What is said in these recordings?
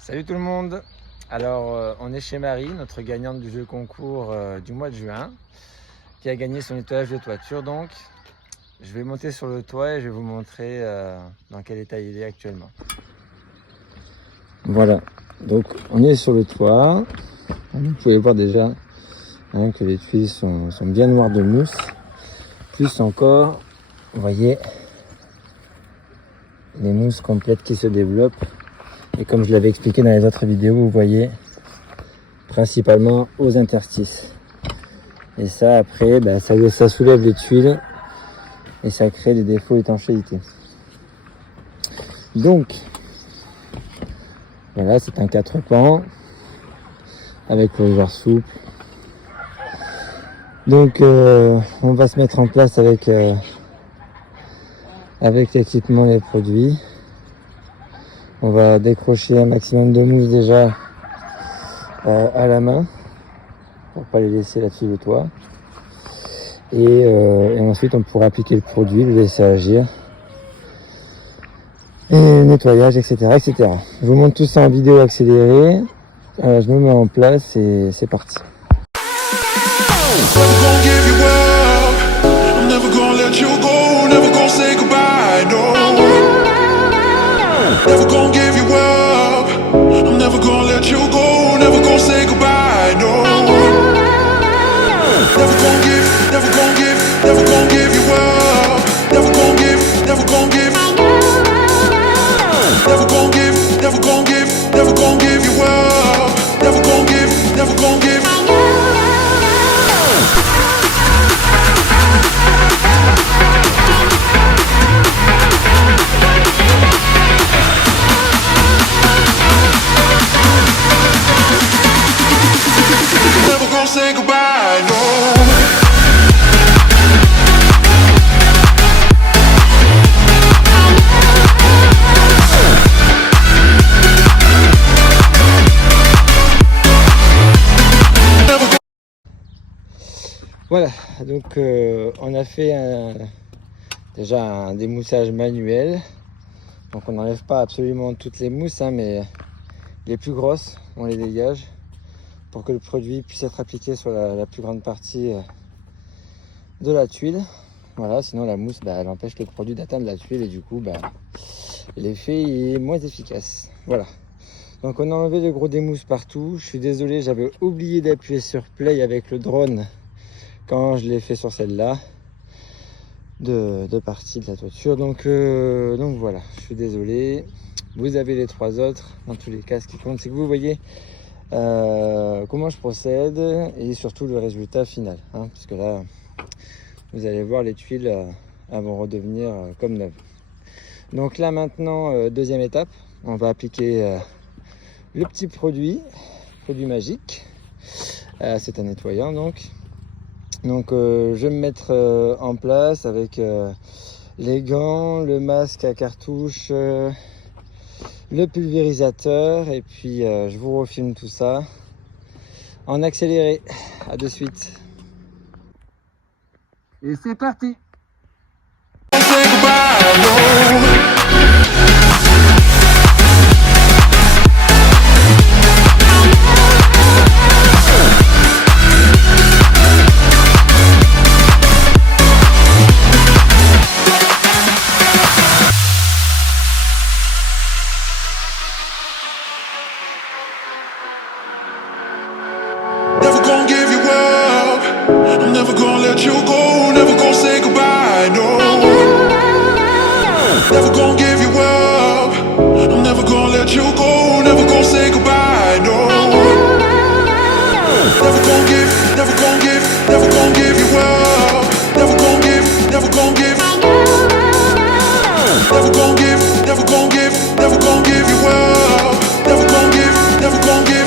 Salut tout le monde. Alors on est chez Marie, notre gagnante du jeu concours du mois de juin, qui a gagné son nettoyage de toiture. Donc je vais monter sur le toit et je vais vous montrer dans quel état il est actuellement. Voilà, donc on est sur le toit. Vous pouvez voir déjà que les tuiles sont bien noires de mousse. Plus encore, vous voyez les mousses complètes qui se développent. Et comme je l'avais expliqué dans les autres vidéos, vous voyez principalement aux interstices. Et ça, après, ça soulève les tuiles et ça crée des défauts d'étanchéité. Donc, voilà, c'est un 4 pans avec l'ouvert souple. Donc, on va se mettre en place avec l'équipement et les produits. On va décrocher un maximum de mousse déjà à la main pour pas les laisser là-dessus le toit. Et ensuite on pourra appliquer le produit, le laisser agir. Et nettoyage, etc., etc. Je vous montre tout ça en vidéo accélérée. Je me mets en place et c'est parti. Never gonna give you up. I'm never gonna let you go. Never gonna say goodbye. No. Never gonna give you up. Never gonna give. Never gonna give you up. Never gonna give. Never gonna give you up. Say goodbye, no. Voilà, donc on a fait déjà un démoussage manuel. Donc on n'enlève pas absolument toutes les mousses, mais les plus grosses, on les dégage pour que le produit puisse être appliqué sur la plus grande partie de la tuile. Voilà, sinon la mousse, elle empêche le produit d'atteindre la tuile et du coup, l'effet est moins efficace. Voilà. Donc on a enlevé le gros démousse partout. Je suis désolé, j'avais oublié d'appuyer sur play avec le drone quand je l'ai fait sur celle-là de partie de la toiture. Donc voilà, je suis désolé. Vous avez les 3 autres. Dans tous les cas, ce qui compte, c'est que vous voyez comment je procède et surtout le résultat final, parce que là vous allez voir, les tuiles elles vont redevenir comme neuves. Donc là maintenant, deuxième étape, on va appliquer le petit produit magique. C'est un nettoyant donc je vais me mettre en place avec les gants, le masque à cartouche, le pulvérisateur, et puis je vous refilme tout ça en accéléré. À de suite. Et c'est parti. Never gonna give you up. I'm never gonna let you go. Never gonna say goodbye. No. Never gonna give you up. I'm never gonna let you go. Never gonna say goodbye. No. Never gonna give you up. Never gonna give. Never gonna give you up. Never gonna give you up. Never gonna give. Never gonna give you up. Never gonna give. Never gonna give.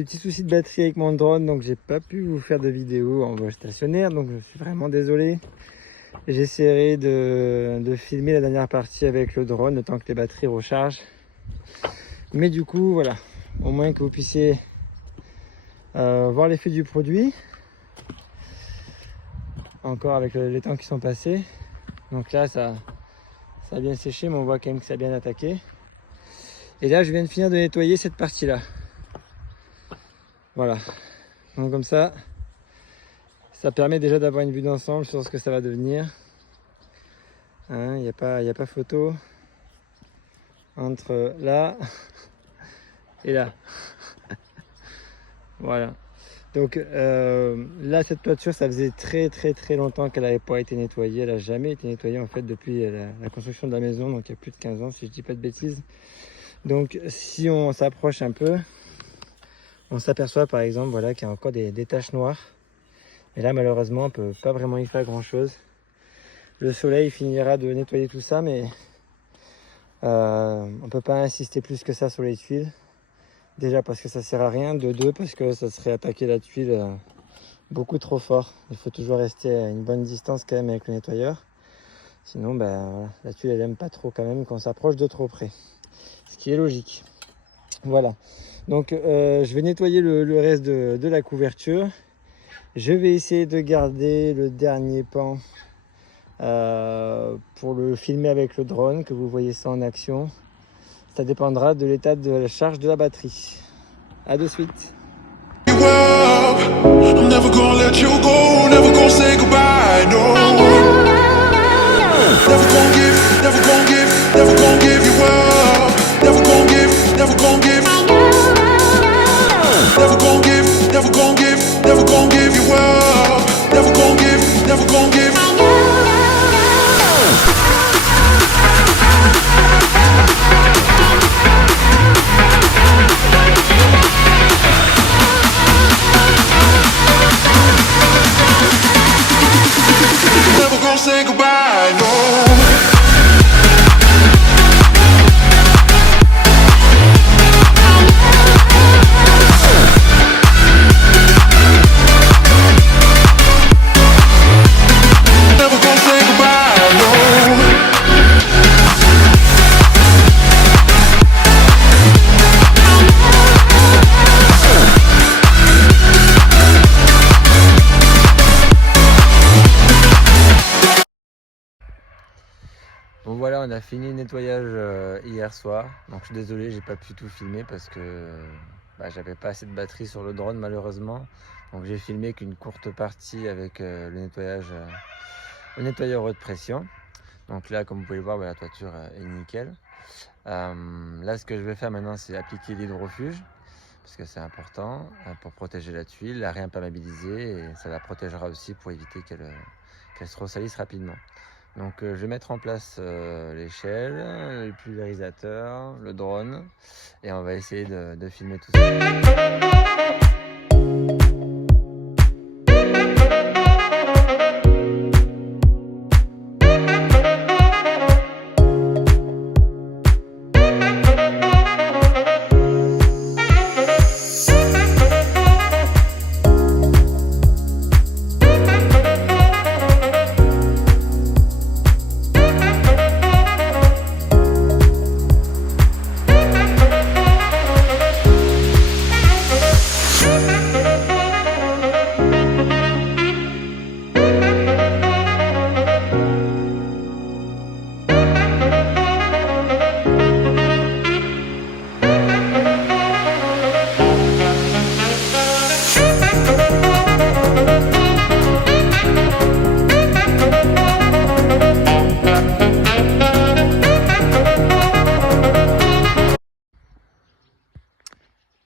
des petits soucis de batterie avec mon drone, donc j'ai pas pu vous faire de vidéo en vol stationnaire, donc je suis vraiment désolé. J'essaierai de filmer la dernière partie avec le drone, le temps que les batteries rechargent. Mais du coup, voilà, au moins que vous puissiez voir l'effet du produit. Encore avec les temps qui sont passés. Donc là, ça a bien séché, mais on voit quand même que ça a bien attaqué. Et là, je viens de finir de nettoyer cette partie-là. Voilà. Donc comme ça permet déjà d'avoir une vue d'ensemble sur ce que ça va devenir. Hein, il n'y a pas photo entre là et là. Voilà. Donc là, cette toiture, ça faisait très longtemps qu'elle n'avait pas été nettoyée. Elle n'a jamais été nettoyée en fait depuis la construction de la maison, donc il y a plus de 15 ans si je dis pas de bêtises. Donc si on s'approche un peu, on s'aperçoit par exemple voilà, qu'il y a encore des taches noires. Et là malheureusement on peut pas vraiment y faire grand chose. Le soleil finira de nettoyer tout ça, mais on peut pas insister plus que ça sur les tuiles. Déjà parce que ça sert à rien, de deux parce que ça serait attaquer la tuile beaucoup trop fort. Il faut toujours rester à une bonne distance quand même avec le nettoyeur. Sinon voilà, la tuile elle aime pas trop quand même qu'on s'approche de trop près. Ce qui est logique. Voilà. Donc je vais nettoyer le reste de la couverture. Je vais essayer de garder le dernier pan pour le filmer avec le drone, que vous voyez ça en action. Ça dépendra de l'état de la charge de la batterie. À de suite. I'm never gonna let you go, never gonna say goodbye, no. Never gonna give, never gonna give, never gonna give you up. Never gonna give, never gonna give. Never gonna give, never gonna give, never gonna give you up. Never gonna give, never gonna give. Never gonna say goodbye, no. Bon voilà, on a fini le nettoyage hier soir. Donc je suis désolé, j'ai pas pu tout filmer parce que j'avais pas assez de batterie sur le drone malheureusement. Donc j'ai filmé qu'une courte partie avec le nettoyage au nettoyeur haute pression. Donc là, comme vous pouvez le voir, la toiture est nickel. Là, ce que je vais faire maintenant, c'est appliquer l'hydrofuge parce que c'est important pour protéger la tuile, la réimperméabiliser et ça la protégera aussi pour éviter qu'elle se ressalisse rapidement. Donc je vais mettre en place l'échelle, le pulvérisateur, le drone et on va essayer de filmer tout ça.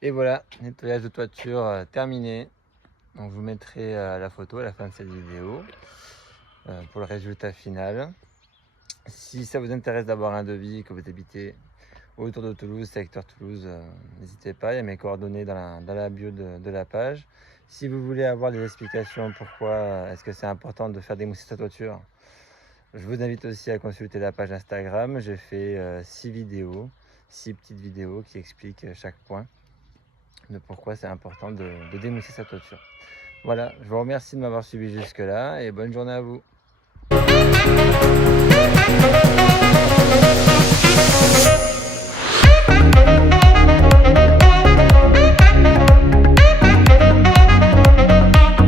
Et voilà, nettoyage de toiture terminé. Donc je vous mettrai la photo à la fin de cette vidéo pour le résultat final. Si ça vous intéresse d'avoir un devis, que vous habitez autour de Toulouse, secteur Toulouse, n'hésitez pas, il y a mes coordonnées dans la bio de la page. Si vous voulez avoir des explications pourquoi est-ce que c'est important de faire démousser sa toiture, je vous invite aussi à consulter la page Instagram. J'ai fait 6 vidéos, 6 petites vidéos qui expliquent chaque point. de pourquoi c'est important de démousser sa toiture. Voilà, je vous remercie de m'avoir suivi jusque là et bonne journée à vous.